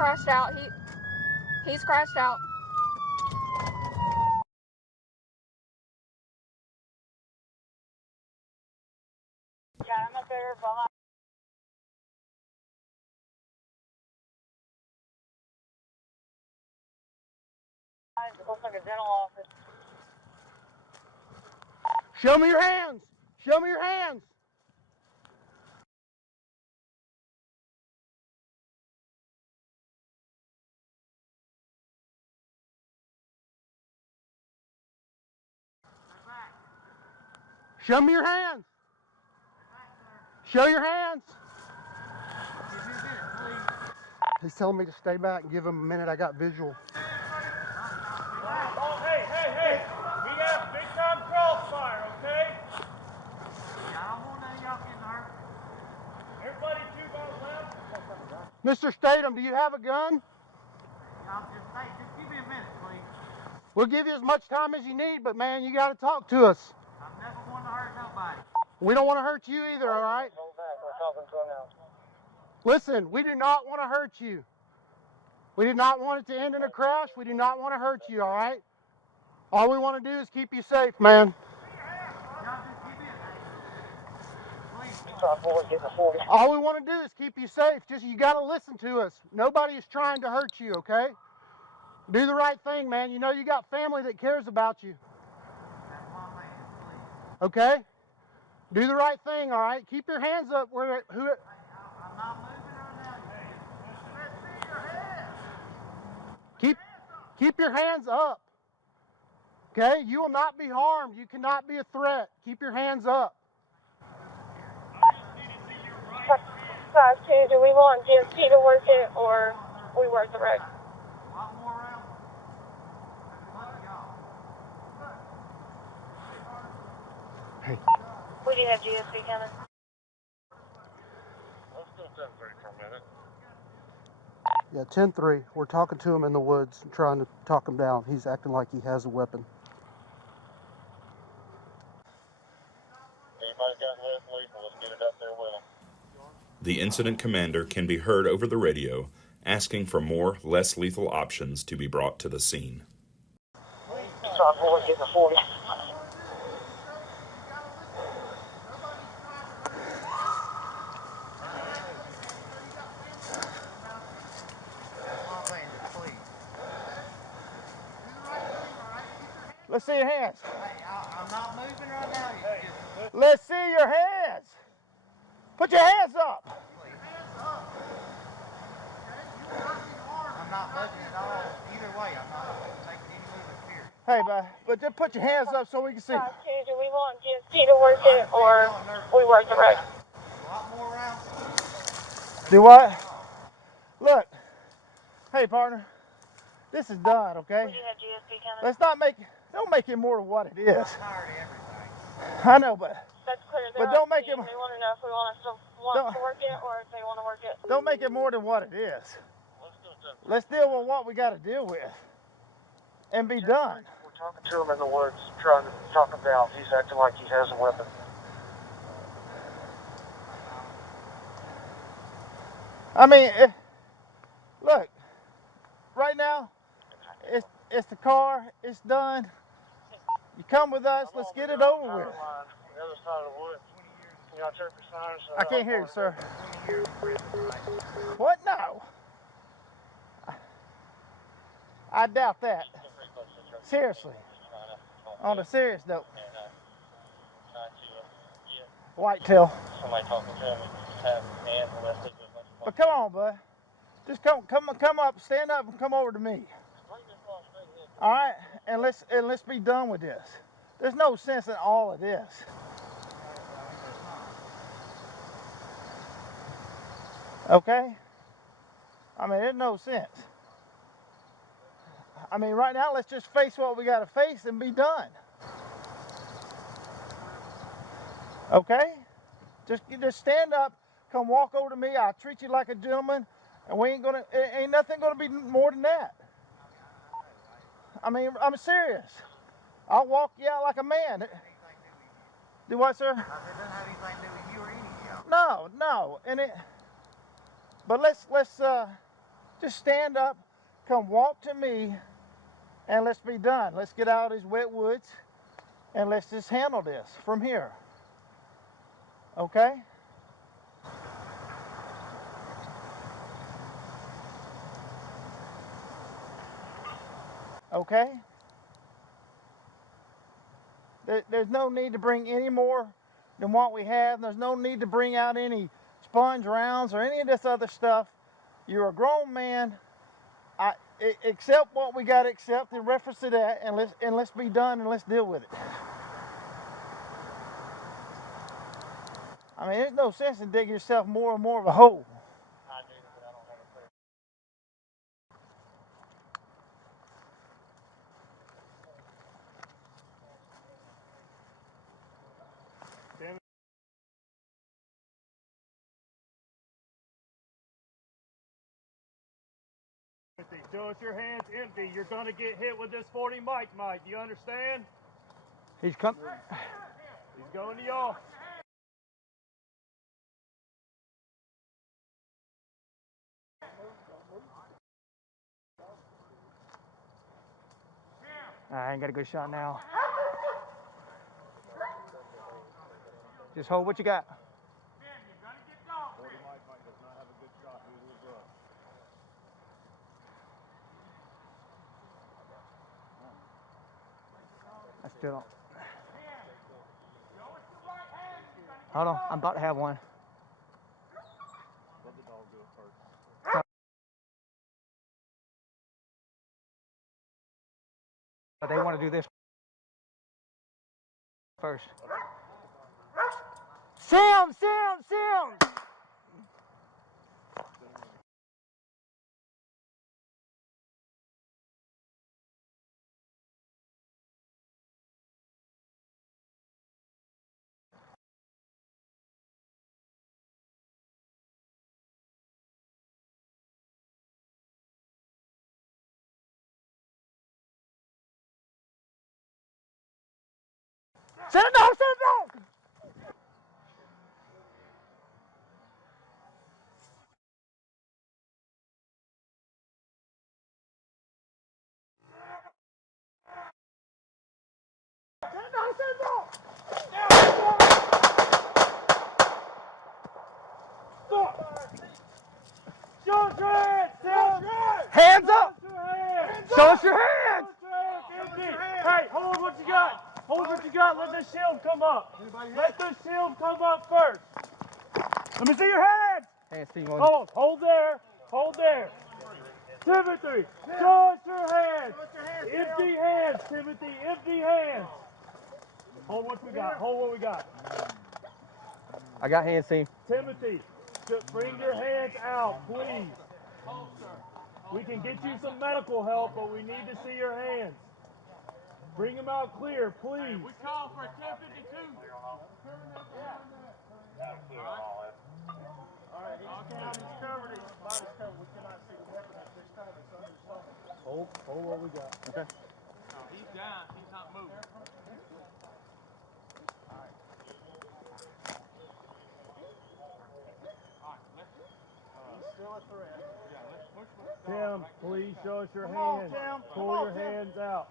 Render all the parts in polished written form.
crashed out. He's crashed out. Yeah, I'm up there behind. It looks like a dental office. Show me your hands! Show me your hands! Show me your hands! Show your hands! He's telling me to stay back and give him a minute. I got visual. Oh, hey! We got big time crossfire, okay? Yeah, I don't want none of y'all getting hurt. Everybody to my left. Mr. Statham, do you have a gun? Just give me a minute, please. We'll give you as much time as you need, but man, you got to talk to us. I've never wanted to hurt nobody. We don't want to hurt you either, all right? Hold back, we're talking to him now. Listen, we do not want to hurt you. We do not want it to end in a crash. We do not want to hurt you, all right? All we want to do is keep you safe, man. All we want to do is keep you safe. Just you got to listen to us. Nobody is trying to hurt you, okay? Do the right thing, man. You know you got family that cares about you. Okay? Do the right thing, all right? Keep your hands up where I'm not moving right now. Let's see your head. keep your hands up. Okay? You will not be harmed. You cannot be a threat. Keep your hands up. 5-2, do we want DSP to work it or we work the road? Hey. We do have GSP coming. Let's go 10-3 for a minute. Yeah, 10-3. We're talking to him in the woods and trying to talk him down. He's acting like he has a weapon. Anybody's got less lethal, let's get it up there with them. The incident commander can be heard over the radio asking for more less lethal options to be brought to the scene. Stop forward, get the 40. Let's see your hands. Hey, I'm not moving right now. Let's see your hands. Put your hands up. I'm not moving at all. Either way, I'm not making any movement here. Hey, but just put your hands up so we can see. 5-2, do we want GSP to work it or we work the road? A lot more around. Do what? Look. Hey, partner. This is done, okay? We do have GSP coming. Let's not don't make it more than what it is. I'm tired of everything. I know, but That's clear. But don't make it. They want to know if we want to work it or if they want to work it. Don't make it more than what it is. Let's deal with what we got to deal with and be done. We're talking to him in the woods, trying to talk him down. He's acting like he has a weapon. I mean, look, right now, it's the car. It's done. You come with us. Let's get it over with. The other side of the woods. You got your signs? I can't hear you, sir. What? No. I doubt that. Seriously. On a serious note. Whitetail. Somebody talking to him and just have hands and let's leave it. But come on, bud. Just come up, stand up, and come over to me. All right, and let's be done with this. There's no sense in all of this. Okay? I mean, there's no sense. I mean, right now, let's just face what we got to face and be done. Okay? Just stand up, come walk over to me. I'll treat you like a gentleman, and ain't nothing gonna be more than that. I mean, I'm serious. I'll walk you out like a man. Do what, sir? It doesn't have anything to do with you or any of y'all. No, and but let's Just stand up, come walk to me, and let's be done. Let's get out of these wet woods, and let's just handle this from here. Okay? Okay? There's no need to bring any more than what we have. There's no need to bring out any sponge rounds or any of this other stuff. You're a grown man. Accept what we got to accept in reference to that, and let's be done and let's deal with it. I mean, there's no sense in digging yourself more and more of a hole. Show us your hands empty. You're going to get hit with this 40 mic, Mike. Do you understand? He's coming. He's going to y'all. I ain't got a good shot now. Just hold what you got. I still don't. Hold on, I'm about to have one. Let the dog do it first. But they want to do this first. Sam! Set it down! Show us your hands, Tim! Hands up! Show us your hands! Hey, hold what you got. Hold what you got. Let the shield come up. Let the shield come up first. Let me see your hands. Hands, Steve. Hold there. Hold there. Timothy, show us your hands. Empty hands, Timothy. Empty hands. Hold what we got. Hold what we got. I got hands, Steve. Timothy, bring your hands out, please. We can get you some medical help, but we need to see your hands. Bring them out clear, please. We call for a 1052. All right, he's covered. His body's covered. We cannot see the weapon at this time. It's under his stomach. Hold what we got. Okay. No, he's down. He's not moving. He's still a threat. Tim, please show us your Come on, hands. Tim. Pull Come on, your Tim. hands out.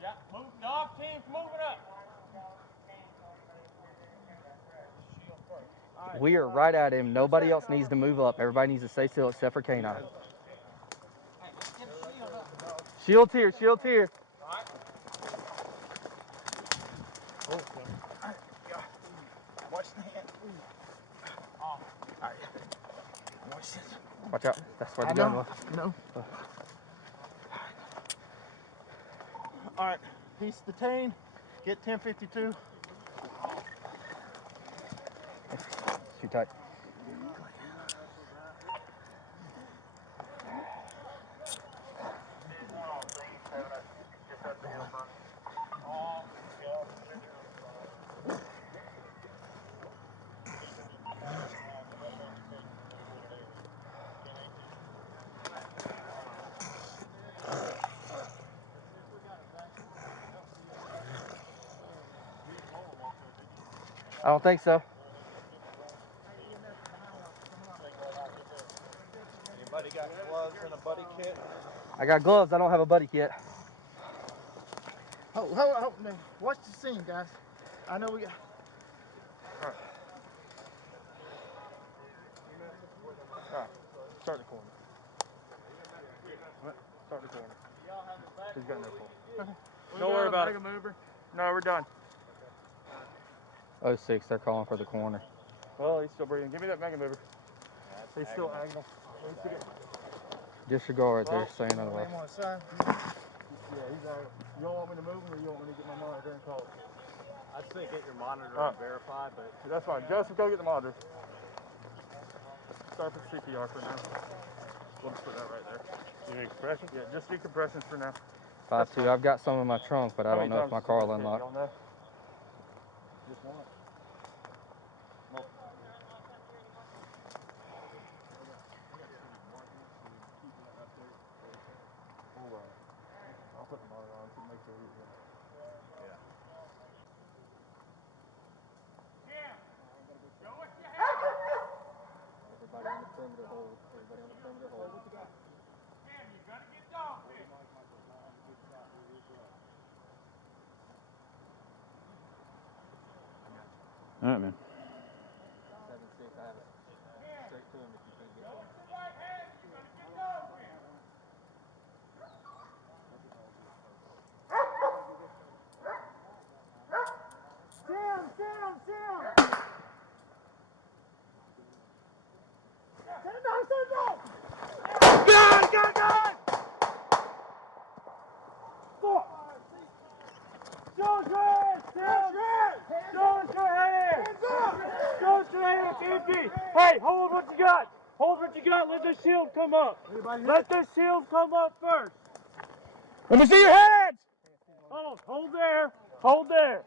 Yeah, move, dog team's moving up. We are right at him. Nobody else needs to move up. Everybody needs to stay still except for K9. Shield's here. Shield's here. Watch the hand. All right. Watch this. Watch out. That's where the gun was. No. All right. He's detained. Get 1052. Shoot tight. I don't think so. I got gloves. I don't have a buddy kit. Hold, no. Watch the scene, guys. I know we got. All right. Start the corner. Start the corner. He's got no corner. Don't worry about it. Mover. No, we're done. 06, they're calling for the corner. Well, he's still breathing. Give me that mega mover. He's still agonal. Disregard, they're saying Lay otherwise. him on the side. Yeah, he's agonal. You don't want me to move him or you want me to get my monitor and call it? I'd say get your monitor and verify, but That's fine. Joseph, go get the monitor. Start with CPR for now. We'll just put that right there. You need compression? Yeah, just decompressions for now. 5-2, I've got some in my trunk, but I don't know if my car will unlock. Y'all know? Just one. I'll put the monitor on to make sure he's in. Yeah. Everybody on the perimeter hold. Everybody on the perimeter hold. Cam, you gotta get dog pick. All right, man. 7-6, I have it straight to him if you can't get to him. Right hand, you gotta get dog pick. Hey, hold what you got. Hold what you got. Let the shield come up. Let the shield come up first. Let me see your hands. Hold there. Hold there.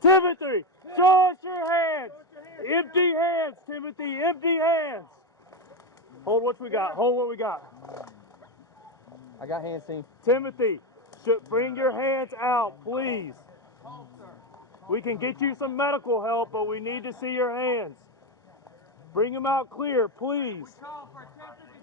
Timothy, show us your hands. Empty hands, Timothy. Empty hands. Hold what we got. Hold what we got. I got hand seen. Timothy, bring your hands out, please. We can get you some medical help, but we need to see your hands. Bring them out clear, please. Call for attempted